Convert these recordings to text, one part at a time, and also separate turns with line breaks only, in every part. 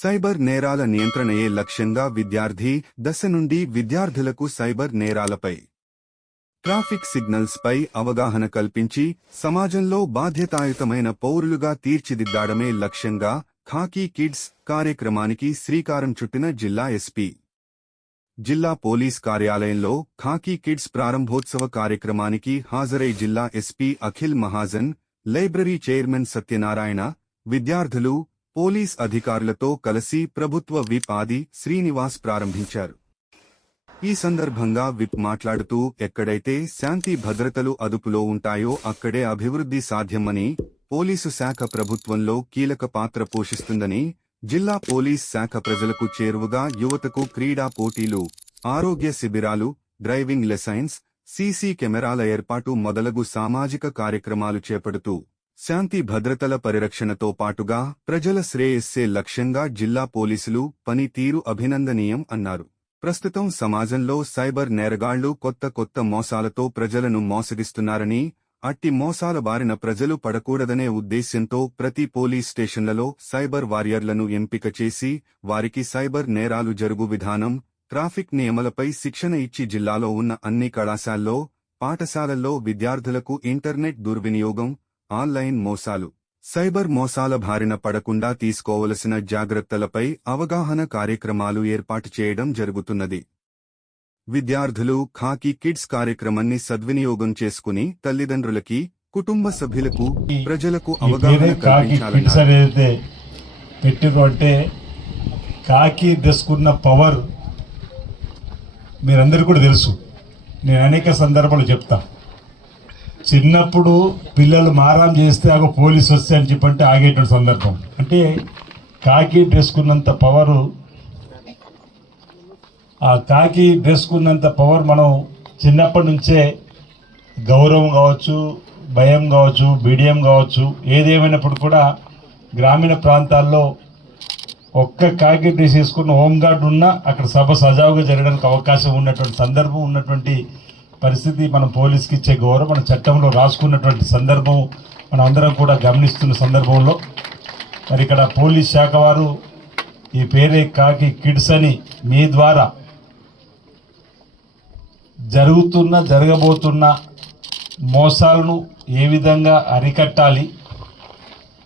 Cyber నేరాల నియంత్రణయే లక్ష్యంగా విద్యార్థి దశ నుండి విద్యార్థులకు సైబర్ నేరాలపై ట్రాఫిక్ సిగ్నల్స్ పై అవగాహన కల్పించి సమాజంలో బాధ్యతాయుతమైన పౌరులుగా తీర్చిదిద్దాడమే లక్ష్యంగా ఖాకీ కిడ్స్ కార్యక్రమానికి శ్రీకారం చుట్టిన జిల్లా ఎస్పీ. జిల్లా పోలీస్ కార్యాలయంలో ఖాకీ కిడ్స్ ప్రారంభోత్సవ కార్యక్రమానికి హాజరై జిల్లా SP Akhil Mahajan library chairman Satyanarayana విద్యార్థులు పోలీస్ అధికారులతో కలిసి ప్రభుత్వ విప్ ఆది శ్రీనివాస్ ప్రారంభించారు. ఈ సందర్భంగా విప్ మాట్లాడుతూ ఎక్కడైతే శాంతి భద్రతలు అదుపులో ఉంటాయో అక్కడే అభివృద్ధి సాధ్యమని పోలీసు శాఖ ప్రభుత్వంలో కీలక పాత్ర పోషిస్తుందని జిల్లా పోలీస్ శాఖ ప్రజలకు చేరువగా యువతకు క్రీడా పోటీలు ఆరోగ్య శిబిరాలు డ్రైవింగ్ లెసైన్స్ సీసీ కెమెరాల ఏర్పాటు మొదలగు సామాజిక కార్యక్రమాలు చేపడుతూ శాంతి భద్రతల పరిరక్షణతో పాటుగా ప్రజల శ్రేయస్సే లక్ష్యంగా జిల్లా పోలీసులు పనితీరు అభినందనీయం అన్నారు. ప్రస్తుతం సమాజంలో సైబర్ నేరగాళ్ళు కొత్త కొత్త మోసాలతో ప్రజలను మోసగిస్తున్నారని అట్టి మోసాల బారిన ప్రజలు పడకూడదనే ఉద్దేశ్యంతో ప్రతి పోలీస్ స్టేషన్లలో సైబర్ వారియర్లను ఎంపిక చేసి వారికి సైబర్ నేరాలు జరుగు విధానం ట్రాఫిక్ నియమాలపై శిక్షణ ఇచ్చి జిల్లాలో ఉన్న అన్ని కళాశాల్లో పాఠశాలల్లో విద్యార్థులకు ఇంటర్నెట్ దుర్వినియోగం ఆన్లైన్ మోసాలు. సైబర్ మోసాల బారిన పడకుండా తీసుకోవలసిన జాగ్రత్తలపై అవగాహన కార్యక్రమాలు ఏర్పాటు చేయడం జరుగుతున్నది. విద్యార్థులు ఖాకీ కిడ్స్ కార్యక్రమాన్ని సద్వినియోగం చేసుకుని తల్లిదండ్రులకి కుటుంబ సభ్యులకు ప్రజలకు అవగాహన కల్పించాలన్నారు.
అనేది పెట్టిరు అంటే కాకి దసుకున్న పవర్ మీరందరికీ కూడా తెలుసు. నేను అనేక సందర్భాలు చెప్తా. చిన్నప్పుడు పిల్లలు మారాం చేస్తే ఆగ పోలీసు వస్తే అని చెప్పంటే ఆగేటువంటి సందర్భం. అంటే కాకి డ్రెస్కున్నంత పవరు ఆ కాకి డ్రెస్కున్నంత పవర్ మనం చిన్నప్పటి నుంచే గౌరవం కావచ్చు భయం కావచ్చు బిడియం కావచ్చు ఏదేమైనప్పుడు కూడా గ్రామీణ ప్రాంతాల్లో ఒక్క కాకి డ్రెస్ వేసుకున్న హోంగార్డ్ ఉన్నా అక్కడ సభ సజావుగా జరగడానికి అవకాశం ఉన్నటువంటి సందర్భం ఉన్నటువంటి పరిస్థితి మనం పోలీస్కి ఇచ్చే గౌరవం మన చట్టంలో రాసుకున్నటువంటి సందర్భం మనం అందరం కూడా గమనిస్తున్న సందర్భంలో. మరి ఇక్కడ పోలీస్ శాఖ వారు ఈ పేరే కాకి కిడ్స్ అని మీ ద్వారా జరుగుతున్న జరగబోతున్న మోసాలను ఏ విధంగా అరికట్టాలి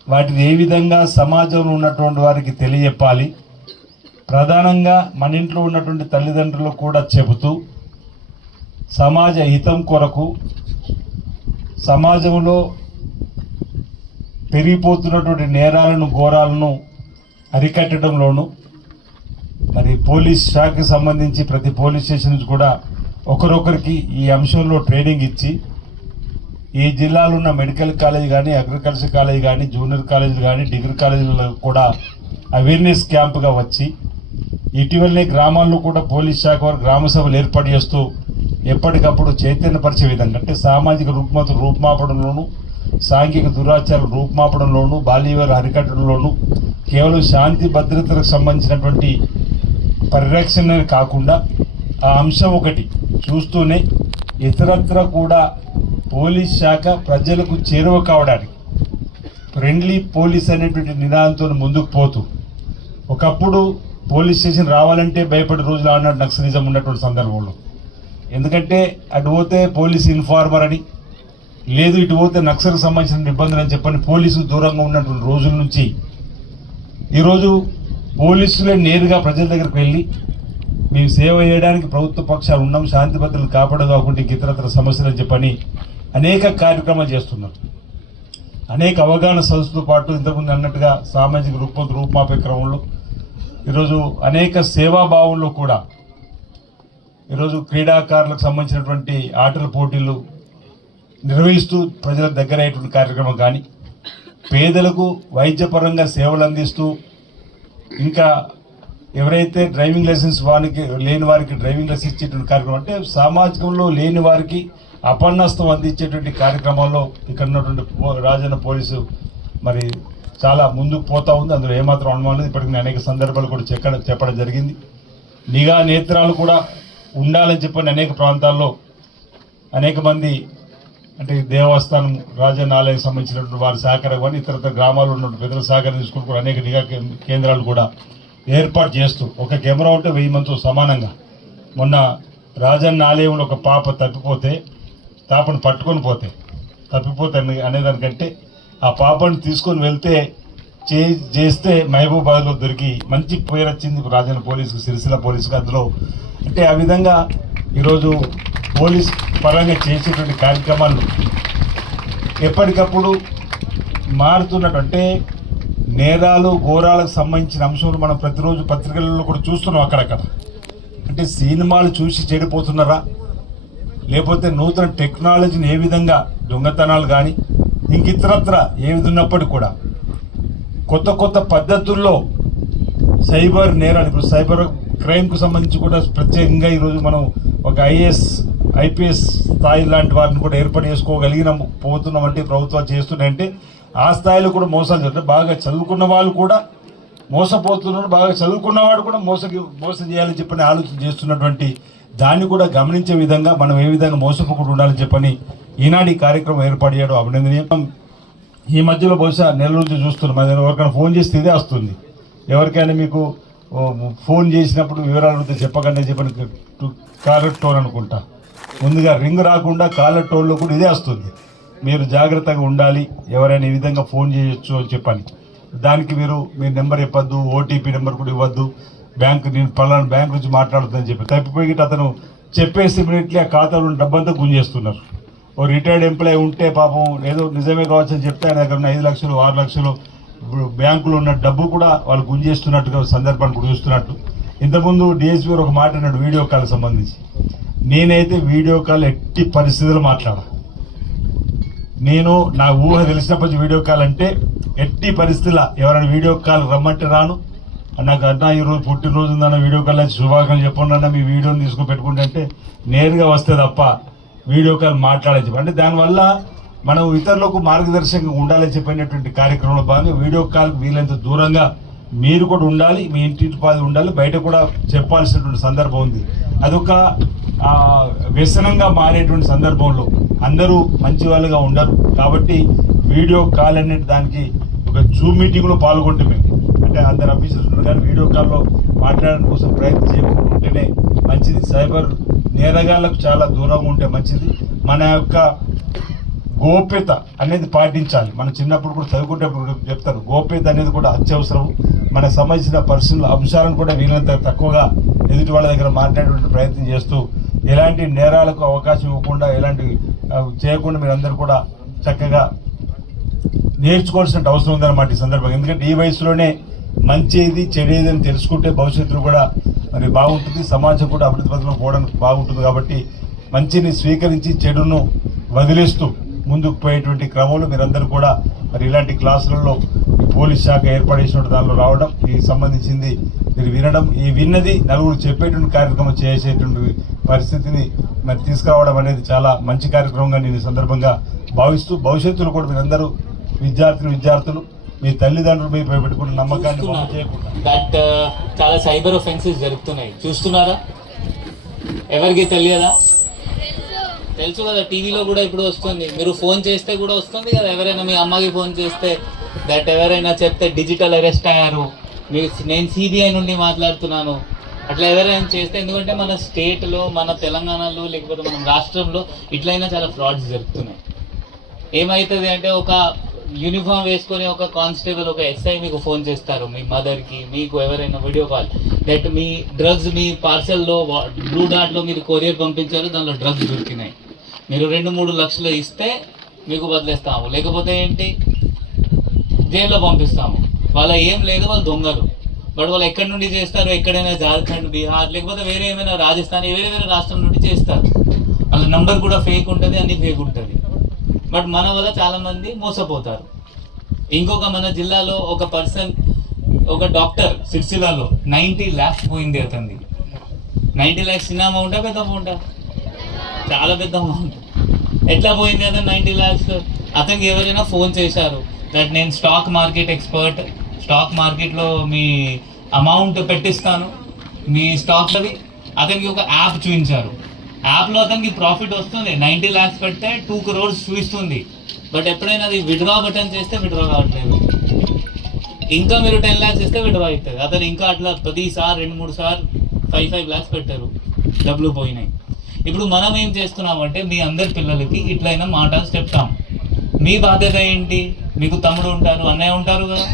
వాటిని ఏ విధంగా సమాజంలో ఉన్నటువంటి వారికి తెలియజెప్పాలి ప్రధానంగా మన ఇంట్లో ఉన్నటువంటి తల్లిదండ్రులకు కూడా చెబుతూ సమాజ హితం కొరకు సమాజంలో పెరిగిపోతున్నటువంటి నేరాలను ఘోరాలను అరికట్టడంలోనూ మరి పోలీస్ శాఖకి సంబంధించి ప్రతి పోలీస్ స్టేషన్ నుంచి కూడా ఒకరొకరికి ఈ అంశంలో ట్రైనింగ్ ఇచ్చి ఈ జిల్లాలో ఉన్న మెడికల్ కాలేజ్ కానీ అగ్రికల్చర్ కాలేజ్ కానీ జూనియర్ కాలేజీలు కానీ డిగ్రీ కాలేజీలో కూడా అవేర్నెస్ క్యాంప్గా వచ్చి ఇటీవలనే గ్రామాల్లో కూడా పోలీస్ శాఖ వారు గ్రామ సభలు ఏర్పాటు చేస్తూ ఎప్పటికప్పుడు చైతన్యపరిచే విధంగా అంటే సామాజిక రుగ్మత రూపుమాపడంలోనూ సాంఘిక దురాచారం రూపుమాపడంలోనూ బాల్యవారు అరికట్టడంలోనూ కేవలం శాంతి భద్రతలకు సంబంధించినటువంటి పరిరక్షణ కాకుండా ఆ అంశం ఒకటి చూస్తూనే ఇతరత్ర కూడా పోలీస్ శాఖ ప్రజలకు చేరువ కావడానికి ఫ్రెండ్లీ పోలీస్ అనేటువంటి నినాదంతో ముందుకు పోతూ ఒకప్పుడు పోలీస్ స్టేషన్ రావాలంటే భయపడే రోజులు ఆడినట్టు నక్సలిజం ఉన్నటువంటి సందర్భంలో. ఎందుకంటే అటు పోతే పోలీస్ ఇన్ఫార్మర్ అని లేదు ఇటు పోతే నక్సల్కి సంబంధించిన ఇబ్బందులు అని చెప్పని పోలీసులు దూరంగా ఉన్నటువంటి రోజుల నుంచి ఈరోజు పోలీసులే నేరుగా ప్రజల దగ్గరికి వెళ్ళి మేము సేవ చేయడానికి ప్రభుత్వ పక్షాలు ఉన్నాం శాంతి భద్రతలు కాపాడు కాకుండా ఇంక ఇతరత్ర సమస్యలు చెప్పని అనేక కార్యక్రమాలు చేస్తున్నారు. అనేక అవగాహన సంస్థతో పాటు ఇంతకుముందు అన్నట్టుగా సామాజిక రూపం రూపమాపే క్రమంలో ఈరోజు అనేక సేవాభావంలో కూడా ఈరోజు క్రీడాకారులకు సంబంధించినటువంటి ఆటల పోటీలు నిర్వహిస్తూ ప్రజల దగ్గర అయ్యేటువంటి కార్యక్రమం కానీ పేదలకు వైద్యపరంగా సేవలు అందిస్తూ ఇంకా ఎవరైతే డ్రైవింగ్ లైసెన్స్ వారికి లేని వారికి డ్రైవింగ్ లైసెన్స్ ఇచ్చేటువంటి కార్యక్రమం అంటే సామాజికంలో లేని వారికి అపన్నస్తం అందించేటువంటి కార్యక్రమంలో ఇక్కడ ఉన్నటువంటి పో- రాజన్న పోలీసు మరి చాలా ముందుకు పోతా ఉంది. అందులో ఏమాత్రం అనుమానం ఇప్పటికీ అనేక సందర్భాలు కూడా చెప్పడం జరిగింది. నిఘా నేత్రాలు కూడా ఉండాలని చెప్పని అనేక ప్రాంతాల్లో అనేక మంది అంటే దేవస్థానం రాజన్న ఆలయం సంబంధించినటువంటి వారి సహకారం కానీ ఇతర గ్రామాల్లో ఉన్నటువంటి పెద్దల సహకారం తీసుకుని కూడా అనేక నిఘా కేంద్రాలు కూడా ఏర్పాటు చేస్తూ ఒక కెమెరా ఉంటే వెయ్యి మందితో సమానంగా. మొన్న రాజన్న ఆలయంలో ఒక పాప తప్పిపోతే పాపను పట్టుకొని పోతే తప్పిపోతే అనేదానికంటే ఆ పాపను తీసుకొని వెళ్తే చేస్తే మహబూబాద్లో దొరికి మంచి పేరు వచ్చింది రాజన్న పోలీసుకు సిరిసిల్ల పోలీసుకు అందులో. అంటే ఆ విధంగా ఈరోజు పోలీస్ పరంగా చేసేటువంటి కార్యక్రమాలు ఎప్పటికప్పుడు మారుతున్నట్టు అంటే నేరాలు ఘోరాలకు సంబంధించిన అంశాలు మనం ప్రతిరోజు పత్రికలలో కూడా చూస్తున్నాం అక్కడక్కడ. అంటే సినిమాలు చూసి చెడిపోతున్నారా? లేకపోతే నూతన టెక్నాలజీని ఏ విధంగా దొంగతనాలు కానీ ఇంక ఇతరత్ర ఏ విధంగా కూడా కొత్త కొత్త పద్ధతుల్లో సైబర్ నేరాలు ఇప్పుడు సైబర్ క్రైమ్కు సంబంధించి కూడా ప్రత్యేకంగా ఈరోజు మనం ఒక ఐఏఎస్ ఐపీఎస్ స్థాయి లాంటి వారిని కూడా ఏర్పాటు చేసుకోగలిగిన పోతున్నామంటే ప్రభుత్వాలు చేస్తున్నాయంటే ఆ స్థాయిలో కూడా మోసాలు జరుగుతాయి. బాగా చదువుకున్న వాళ్ళు కూడా మోసపోతున్నారు బాగా చదువుకున్నవాడు కూడా మోస మోసం చేయాలని చెప్పని ఆలోచన చేస్తున్నటువంటి దాన్ని కూడా గమనించే విధంగా మనం ఏ విధంగా మోసపోకుండా ఉండాలని చెప్పని ఈనాటి కార్యక్రమం ఏర్పాటు చేయడం అభినందనీయం. ఈ మధ్యలో బహుశా నెల నుంచి చూస్తున్నాం మరి ఎవరికైనా ఫోన్ చేస్తే ఇదే వస్తుంది. ఎవరికైనా మీకు ఫోన్ చేసినప్పుడు వివరాలు అడిగితే చెప్పకండి చెప్పని కాలర్ టోన్ అనుకుంటా. ముందుగా రింగ్ రాకుండా కాలర్ టోన్లో కూడా ఇదే వస్తుంది. మీరు జాగ్రత్తగా ఉండాలి. ఎవరైనా ఈ విధంగా ఫోన్ చేయొచ్చు అని చెప్పని. దానికి మీరు మీ నెంబర్ ఇవ్వద్దు ఓటీపీ నెంబర్ కూడా ఇవ్వద్దు. బ్యాంక్ నేను పలానా బ్యాంక్ నుంచి మాట్లాడుతుందని చెప్పి. తప్పిపోయి అతను చెప్పేసి ఇమీడియట్లీ ఆ ఖాతాలో డబ్బంతా గుంజేస్తున్నారు. ఓ రిటైర్డ్ ఎంప్లాయీ ఉంటే పాపం ఏదో నిజమే కావచ్చు అని చెప్తే ఆయన దగ్గర ఉన్న ఐదు లక్షలు ఆరు లక్షలు ఇప్పుడు బ్యాంకులో ఉన్న డబ్బు కూడా వాళ్ళు గుంజేస్తున్నట్టుగా సందర్భాన్ని కూడా చూస్తున్నట్టు. ఇంతకుముందు డిఎస్పీ గారు ఒక మాట అన్నాడు వీడియో కాల్ సంబంధించి. నేనైతే వీడియో కాల్ ఎట్టి పరిస్థితుల్లో మాట్లాడా. నేను నా ఊహ తెలిసినప్పటి నుంచి వీడియో కాల్ అంటే ఎట్టి పరిస్థితుల ఎవరైనా వీడియో కాల్ రమ్మంటే రాను. నాకు అన్న ఈ రోజు పుట్టినరోజు ఉందన్న వీడియో కాల్ వచ్చి శుభాకాంక్షలు చెప్పండి అన్న మీ వీడియోని తీసుకుని పెట్టుకుంటే నేరుగా వస్తే తప్ప వీడియో కాల్ మాట్లాడని చెప్పి. అంటే దానివల్ల మనం ఇతరులకు మార్గదర్శకంగా ఉండాలని చెప్పినటువంటి కార్యక్రమంలో భాగంగా వీడియో కాల్ వీలైనంత దూరంగా మీరు కూడా ఉండాలి మీ ఇంటి పాది ఉండాలి బయట కూడా చెప్పాల్సినటువంటి సందర్భం ఉంది. అదొక వ్యసనంగా మారేటువంటి సందర్భంలో అందరూ మంచి వాళ్ళుగా ఉండరు. కాబట్టి వీడియో కాల్ అనే దానికి ఒక జూమ్ మీటింగ్లో పాల్గొంటే మేము. అంటే అందరు ఆఫీసర్స్ ఉన్నారు కానీ వీడియో కాల్లో మాట్లాడడం కోసం ప్రయత్నం చేయకుండా ఉంటేనే మంచిది. సైబర్ నేరగాళ్ళకు చాలా దూరంగా ఉంటే మంచిది. మన యొక్క గోప్యత అనేది పాటించాలి. మనం చిన్నప్పుడు కూడా చదువుకునేటప్పుడు చెప్తారు గోప్యత అనేది కూడా అత్యవసరం. మనకు సంబంధించిన పర్సనల్ అంశాలను కూడా వీలైనంత తక్కువగా ఎదుటి వాళ్ళ దగ్గర మాట్లాడేటువంటి ప్రయత్నం చేస్తూ ఎలాంటి నేరాలకు అవకాశం ఇవ్వకుండా ఎలాంటి చేయకుండా మీరందరూ కూడా చక్కగా నేర్చుకోవాల్సిన అవసరం ఉందన్నమాట ఈ సందర్భంగా. ఎందుకంటే ఈ వయసులోనే మంచిది చెడేది అని తెలుసుకుంటే భవిష్యత్తులో కూడా మరి బాగుంటుంది సమాజం కూడా అభివృద్ధి పథంలో పోవడానికి బాగుంటుంది కాబట్టి మంచిని స్వీకరించి చెడును వదిలేస్తూ ముందుకు పోయేటువంటి క్రమంలో మీరందరూ కూడా మరి ఇలాంటి క్లాసులలో పోలీస్ శాఖ ఏర్పాటు చేసిన దానిలో రావడం ఈ సంబంధించింది మీరు వినడం ఈ విన్నది నలుగురు చెప్పేటువంటి కార్యక్రమం చేసేటువంటి పరిస్థితిని మరి తీసుకురావడం అనేది చాలా మంచి కార్యక్రమంగా నేను సందర్భంగా భావిస్తూ భవిష్యత్తులో కూడా మీరందరూ విద్యార్థులు విద్యార్థులు మీ తల్లిదండ్రులు మీపై పెట్టుకున్న నమ్మకాన్ని
దట్ చాలా సైబర్ ఒఫెన్సెస్ జరుగుతున్నాయి. చూస్తున్నారా? ఎవరికి తెలియదా? తెలుసు కదా టీవీలో కూడా ఇప్పుడు వస్తుంది. మీరు ఫోన్ చేస్తే కూడా వస్తుంది కదా ఎవరైనా మీ అమ్మకి ఫోన్ చేస్తే. దట్ ఎవరైనా చెప్తే డిజిటల్ అరెస్ట్ అయ్యారు. మీరు నేను సిబిఐ నుండి మాట్లాడుతున్నాను. అట్లా ఎవరైనా చేస్తే ఎందుకంటే మన స్టేట్లో మన తెలంగాణలో లేకపోతే మన రాష్ట్రంలో ఇట్లయినా చాలా ఫ్రాడ్స్ జరుగుతున్నాయి. ఏమైతుంది అంటే ఒక యూనిఫామ్ వేసుకొని ఒక కానిస్టేబుల్ ఒక ఎస్ఐ మీకు ఫోన్ చేస్తారు. మీ మదర్కి మీకు ఎవరైనా వీడియో కాల్ దట్ మీ డ్రగ్స్ మీ పార్సల్లో బ్లూ డాట్లో మీరు కొరియర్ పంపించారు దానిలో డ్రగ్స్ దొరికినాయి. మీరు రెండు మూడు లక్షలు ఇస్తే మీకు వదిలేస్తాము. లేకపోతే ఏంటి? జైల్లో పంపిస్తాము. వాళ్ళ ఏం లేదు వాళ్ళు దొంగలు. బట్ వాళ్ళు ఎక్కడి నుండి చేస్తారు? ఎక్కడైనా జార్ఖండ్ బీహార్ లేకపోతే వేరే ఏమైనా రాజస్థాన్ వేరే వేరే రాష్ట్రం నుండి చేస్తారు. వాళ్ళ నంబర్ కూడా ఫేక్ ఉంటుంది అన్ని ఫేక్ ఉంటుంది. బట్ మన వల్ల చాలా మంది మోసపోతారు. ఇంకొక మన జిల్లాలో ఒక పర్సన్ ఒక డాక్టర్ సిరిసిల్లాలో నైంటీ ల్యాక్స్ పోయింది అతనిది. నైంటీ ల్యాక్స్ చిన్న అమౌంటా పెద్ద అమౌంటా? చాలా పెద్ద అమౌంట్. ఎట్లా పోయింది అతను నైంటీ ల్యాక్స్? అతనికి ఎవరైనా ఫోన్ చేశారు దట్ నేను స్టాక్ మార్కెట్ ఎక్స్పర్ట్ స్టాక్ మార్కెట్లో మీ అమౌంట్ పెట్టిస్తాను మీ స్టాక్ అతనికి ఒక యాప్ చూపించారు. యాప్లో అతనికి ప్రాఫిట్ వస్తుంది. నైంటీ ల్యాక్స్ పెడితే టూ క్రోర్స్ చూపిస్తుంది. బట్ ఎప్పుడైనా అది విడ్రా బటన్ చేస్తే విడ్రా కావట్లేదు. ఇంకా మీరు టెన్ ల్యాక్స్ ఇస్తే విడ్రా అవుతుంది. అతను ఇంకా అట్లా ప్రతిసారి రెండు మూడు సార్లు ఫైవ్ ఫైవ్ ల్యాక్స్ పెట్టారు. డబ్బులు పోయినాయి. ఇప్పుడు మనం ఏం చేస్తున్నామంటే మీ అందరి పిల్లలకి ఇట్లయినా మాట చెప్తాం. మీ బాధ్యత ఏంటి? మీకు తమ్ముడు ఉంటారు అన్నయ్య ఉంటారు కదా.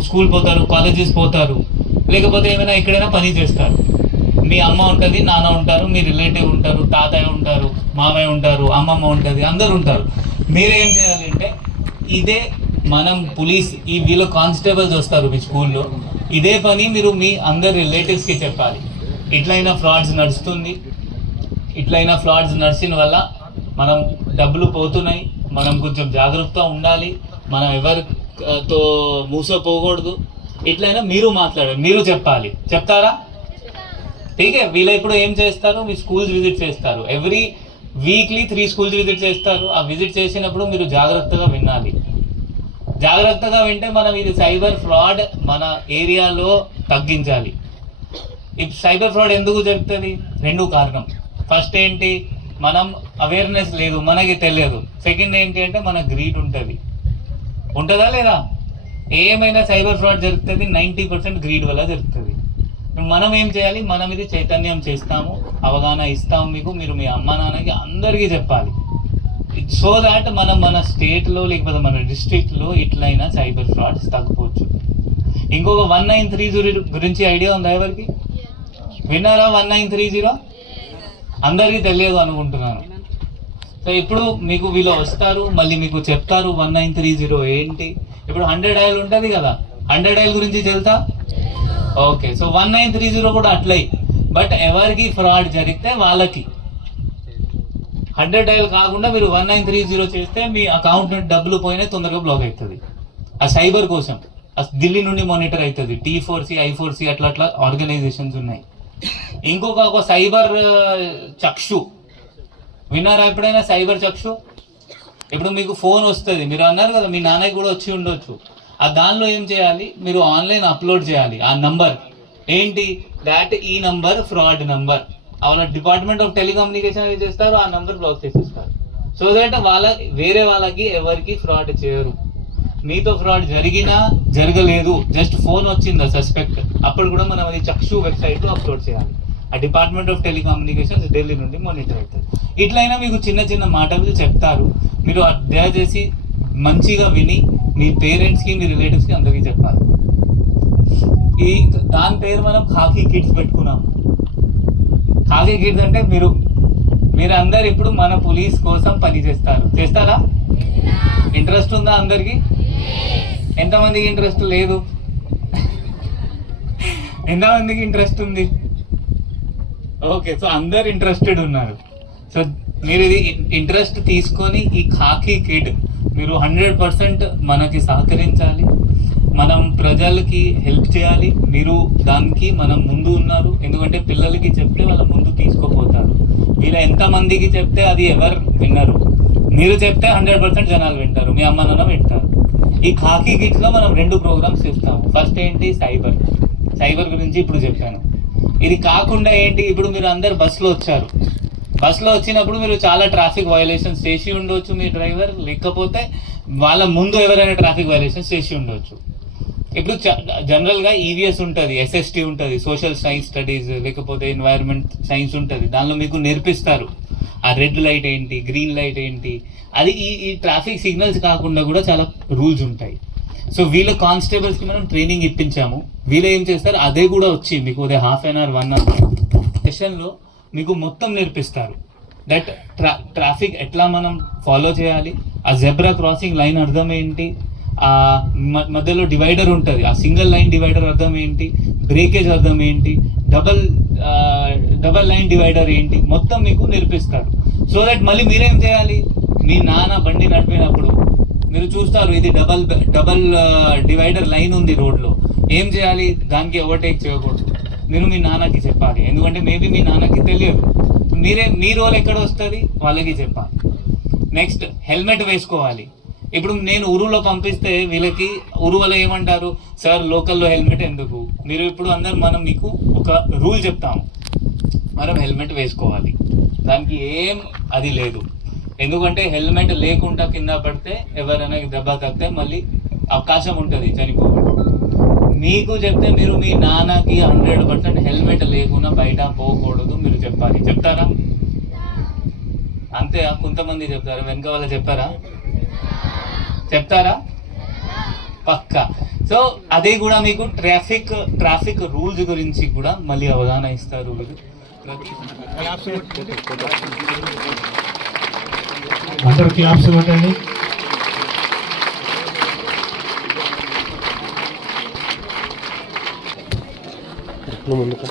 స్కూల్ పోతారు కాలేజెస్ పోతారు. లేకపోతే ఏమైనా ఎక్కడైనా పని చేస్తారు. మీ అమ్మ ఉంటుంది నాన్న ఉంటారు మీ రిలేటివ్ ఉంటారు తాతయ్య ఉంటారు మామయ్య ఉంటారు అమ్మమ్మ ఉంటుంది అందరు ఉంటారు. మీరేం చేయాలి అంటే ఇదే మనం పోలీస్ ఈ వీళ్ళు కానిస్టేబుల్స్ వస్తారు మీ స్కూల్లో ఇదే పని మీరు మీ అందరి రిలేటివ్స్కి చెప్పాలి. ఇట్లయినా ఫ్రాడ్స్ నడుస్తుంది ఇట్లయినా ఫ్రాడ్స్ నడిచిన వల్ల మనం డబ్బులు పోతున్నాయి మనం కొంచెం జాగ్రత్తగా ఉండాలి మనం ఎవరితో మూసపోకూడదు. ఇట్లయినా మీరు మాట్లాడాలి మీరు చెప్పాలి. చెప్తారా? ఠీకే వీళ్ళు ఇప్పుడు ఏం చేస్తారు? మీ స్కూల్స్ విజిట్ చేస్తారు. Every weekly three schools visit చేస్తారు. ఆ విజిట్ చేసినప్పుడు మీరు జాగ్రత్తగా వినాలి. జాగ్రత్తగా వింటే మనం ఇది సైబర్ ఫ్రాడ్ మన ఏరియాలో తగ్గించాలి. ఈ సైబర్ ఫ్రాడ్ ఎందుకు జరుగుతుంది? రెండు కారణం. ఫస్ట్ ఏంటి? మనం అవేర్నెస్ లేదు మనకి తెలియదు. సెకండ్ ఏంటి అంటే మన గ్రీడ్ ఉంటుంది. ఉంటుందా లేదా? ఏమైనా సైబర్ ఫ్రాడ్ జరుగుతుంది నైంటీ పర్సెంట్ గ్రీడ్ వల్ల జరుగుతుంది. మనం ఏం చేయాలి? మనం ఇది చైతన్యం చేస్తాము అవగాహన ఇస్తాము మీకు మీరు మీ అమ్మ నాన్నకి అందరికీ చెప్పాలి. సో దాట్ మనం మన స్టేట్లో లేకపోతే మన డిస్ట్రిక్ట్లో ఇట్లయినా సైబర్ ఫ్రాడ్స్ తగ్గిపోవచ్చు ఇంకొక వన్ నైన్ త్రీ జీరో గురించి ఐడియా ఉందా ఎవరికి? విన్నారా వన్ నైన్ త్రీ జీరో అందరికీ తెలియదు అనుకుంటున్నాను. సో ఇప్పుడు మీకు వీళ్ళు వస్తారు మళ్ళీ మీకు చెప్తారు వన్ నైన్ త్రీ జీరో ఏంటి? ఇప్పుడు హండ్రెడ్ ఐల్ ఉంటుంది కదా. హండ్రెడ్ ఐల్ గురించి తెలుసా okay so one nine three zero కూడా అట్లయి బట్ ఎవరికి ఫ్రాడ్ జరిగితే వాళ్ళకి. హండ్రెడ్ డైల్ కాకుండా మీరు వన్ నైన్ త్రీ జీరో చేస్తే మీ అకౌంట్ నుండి డబ్బులు పోయినా తొందరగా బ్లాక్ అవుతుంది ఆ సైబర్ కోసం. ఆ ఢిల్లీ నుండి మానిటర్ అవుతుంది T four C I four C అట్లా అట్లా ఆర్గనైజేషన్స్ ఉన్నాయి. ఇంకొక ఒక సైబర్ uh, చక్షు. విన్నారా ఎప్పుడైనా సైబర్ చక్షు? ఇప్పుడు మీకు ఫోన్ వస్తుంది. మీరు అన్నారు కదా మీ నాన్నకి కూడా వచ్చి ఉండొచ్చు. ఆ దానిలో ఏం చేయాలి? మీరు ఆన్లైన్ అప్లోడ్ చేయాలి. ఆ నంబర్ ఏంటి? దాట్ ఈ నంబర్ ఫ్రాడ్ నంబర్ వాళ్ళ డిపార్ట్మెంట్ ఆఫ్ టెలికమ్యూనికేషన్ ఏం చేస్తారు? ఆ నంబర్ బ్లాక్ చేసేస్తారు. సో దట్ వాళ్ళ వేరే వాళ్ళకి ఎవరికి ఫ్రాడ్ చేయరు. మీతో ఫ్రాడ్ జరిగినా జరగలేదు. జస్ట్ ఫోన్ వచ్చిందా? సస్పెక్ట్ అప్పుడు కూడా మనం అది చక్షు వెబ్సైట్ అప్లోడ్ చేయాలి. ఆ డిపార్ట్మెంట్ ఆఫ్ టెలికమ్యూనికేషన్స్ ఢిల్లీ నుండి మానిటర్ అవుతుంది. ఇట్లయినా మీకు చిన్న చిన్న మాటలు చెప్తారు. మీరు అది దయచేసి మంచిగా విని మీ పేరెంట్స్కి మీ రిలేటివ్స్కి అందరికీ చెప్పాలి. ఈ దాని పేరు మనం ఖాకీ కిడ్స్ పెట్టుకున్నాం. ఖాకీ కిడ్స్ అంటే మీరు మీరందరు ఇప్పుడు మన పోలీస్ కోసం పని చేస్తారు. చేస్తారా? ఇంట్రెస్ట్ ఉందా అందరికి? ఎంతమందికి ఇంట్రెస్ట్ లేదు? ఎంతమందికి ఇంట్రెస్ట్ ఉంది? ఓకే సో అందరు ఇంట్రెస్టెడ్ ఉన్నారు. సో మీరు ఇది ఇంట్రెస్ట్ తీసుకొని ఈ ఖాకీ కిడ్ మీరు హండ్రెడ్ పర్సెంట్ మనకి సహకరించాలి. మనం ప్రజలకి హెల్ప్ చేయాలి. మీరు దానికి మనం ముందు ఉన్నారు. ఎందుకంటే పిల్లలకి చెప్తే వాళ్ళ ముందు తీసుకోపోతారు. ఇలా ఎంతమందికి చెప్తే అది ఎవరు విన్నారు మీరు చెప్తే హండ్రెడ్ పర్సెంట్ జనాలు వింటారు. మీ అమ్మ నాన్న వింటారు. ఈ ఖాకీ గిట్లో మనం రెండు ప్రోగ్రామ్స్ ఇస్తాము ఫస్ట్ ఏంటి? సైబర్. సైబర్ గురించి ఇప్పుడు చెప్పాను. ఇది కాకుండా ఏంటి? ఇప్పుడు మీరు అందరు బస్సులో వచ్చారు. బస్సులో వచ్చినప్పుడు మీరు చాలా ట్రాఫిక్ వైలేషన్స్ చేసి ఉండొచ్చు మీ డ్రైవర్ లేకపోతే వాళ్ళ ముందు ఎవరైనా ట్రాఫిక్ వైలేషన్స్ చేసి ఉండొచ్చు. ఇప్పుడు జనరల్గా ఈవీఎస్ ఉంటుంది ఎస్ఎస్టీ ఉంటుంది సోషల్ సైన్స్ స్టడీస్ లేకపోతే ఎన్వైరన్మెంట్ సైన్స్ ఉంటుంది. దానిలో మీకు నేర్పిస్తారు. ఆ రెడ్ లైట్ ఏంటి గ్రీన్ లైట్ ఏంటి? అది ఈ ఈ ట్రాఫిక్ సిగ్నల్స్ కాకుండా కూడా చాలా రూల్స్ ఉంటాయి. సో వీళ్ళ కానిస్టేబుల్స్కి మనం ట్రైనింగ్ ఇప్పించాము. వీళ్ళు ఏం చేస్తారు? అదే కూడా వచ్చి మీకు ఉదయం half an hour one hour సెషన్లో మీకు మొత్తం నేర్పిస్తారు. దట్ ట్రా ట్రాఫిక్ ఎట్లా మనం ఫాలో చేయాలి? ఆ జెబ్రా క్రాసింగ్ లైన్ అర్థం ఏంటి? ఆ మ- మధ్యలో డివైడర్ ఉంటుంది. ఆ సింగిల్ లైన్ డివైడర్ అర్థం ఏంటి? బ్రేకేజ్ అర్థం ఏంటి? డబల్ డబల్ లైన్ డివైడర్ ఏంటి? మొత్తం మీకు నేర్పిస్తారు. సో దట్ మళ్ళీ మీరేం చేయాలి? మీ నాన్న బండి నడిపినప్పుడు మీరు చూస్తారు ఇది డబల్ డబల్ డివైడర్ లైన్ ఉంది రోడ్లో. ఏం చేయాలి? దానికి ఓవర్టేక్ చేయకూడదు. మీరు మీ నాన్నకి చెప్పాలి. ఎందుకంటే మేబీ మీ నాన్నకి తెలియదు. మీరే మీ రోల్ ఎక్కడ వస్తుంది? వాళ్ళకి చెప్పాలి. నెక్స్ట్ హెల్మెట్ వేసుకోవాలి. ఇప్పుడు నేను ఉరువులో పంపిస్తే వీళ్ళకి ఉరువలో ఏమంటారు? సార్ లోకల్లో హెల్మెట్ ఎందుకు? మీరు ఇప్పుడు అందరు మనం మీకు ఒక రూల్ చెప్తాము. మనం హెల్మెట్ వేసుకోవాలి. దానికి ఏం అది లేదు. ఎందుకంటే హెల్మెట్ లేకుండా కింద పడితే ఎవరైనా దెబ్బ తగ్గితే మళ్ళీ అవకాశం ఉంటుంది చనిపోవడం. మీకు చెప్తే మీరు మీ నాన్నకి హండ్రెడ్ పర్సెంట్ హెల్మెట్ లేకుండా బయట పోకూడదు మీరు చెప్పాలి. చెప్తారా? అంతే కొంతమంది చెప్తారు. వెనక వాళ్ళు చెప్పారా చెప్తారా? పక్కా. సో అదే కూడా మీకు ట్రాఫిక్ ట్రాఫిక్ రూల్స్ గురించి కూడా మళ్ళీ అవగాహన ఇస్తారు. వీళ్ళు.
అందరు క్లాప్స్ కొట్టండి.
నువ్వు ముందుకు